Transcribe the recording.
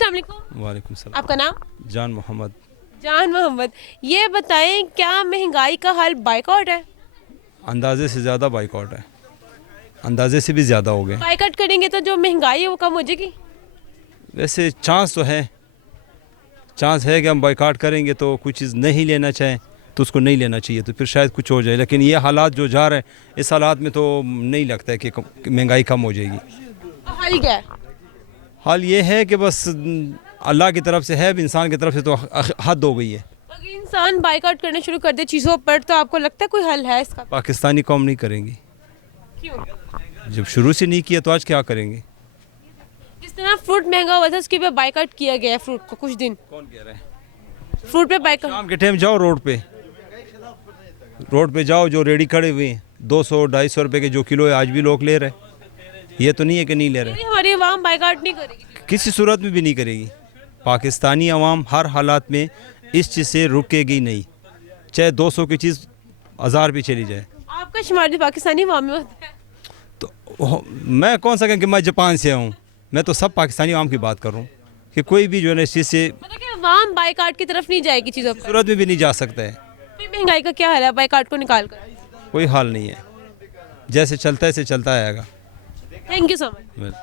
अस्सलाम वालेकुम। वालेकुम सलाम। आपका नाम? जान मोहम्मद। जान मोहम्मद। ये बताएं क्या महंगाई का हाल बाइकआउट है? अंदाजे से ज़्यादा बाइकआउट है, अंदाजे से भी ज़्यादा हो गए। बाइकआउट करेंगे तो जो महंगाई है वो कम हो जाएगी? वैसे चांस तो है, चांस है कि हम बाइकआउट करेंगे तो कुछ चीज़ नहीं लेना चाहें तो उसको नहीं लेना चाहिए, तो फिर शायद कुछ हो जाए। लेकिन ये हालात जो जा रहे हैं, इस हालात में तो नहीं लगता है कि महंगाई कम हो जाएगी। हाल क्या है? हाल ये है कि बस अल्लाह की तरफ से है, इंसान की तरफ से तो हद हो गई है। अगर इंसान बाइकआउट करना शुरू कर दे चीज़ों पर तो आपको लगता है कोई हल है इसका? पाकिस्तानी कौम नहीं करेंगी, क्यों? जब शुरू से नहीं किया तो आज क्या करेंगे। जिस तरह फ्रूट महंगा हुआ था उसके पे बाइकआउट किया गया है फ्रूट को कुछ दिन। कौन कह रहा है? फ्रूट पे बाइकआउट। शाम के टाइम जाओ रोड पे जाओ, जो रेडी खड़े हुए हैं 200-250 रुपए के जो किलो है आज भी लोग ले रहे हैं। ये तो नहीं है कि नहीं ले रहे, हमारी आवाम बाइकआउट नहीं करेगी? किसी सूरत में भी नहीं करेगी। पाकिस्तानी अवाम हर हालात में इस चीज़ से रुकेगी नहीं, चाहे 200 की चीज़ 1000 भी चली जाए। आपका शुमार भी पाकिस्तानी अवाम में होता है? तो मैं कौन सा कहूँ कि मैं जापान से हूँ, मैं तो सब पाकिस्तानी अवाम की बात कर रहा हूँ कि कोई भी जो है ना इस चीज़ से मतलब कि अवाम बाइकआउट की तरफ नहीं जाएगी चीज़ों पर? सूरत में भी नहीं जा सकता है। फिर महंगाई का क्या हाल है बाइकआउट को निकाल कर? कोई हाल नहीं है, जैसे चलता है ऐसे चलता आएगा। Thank you so much.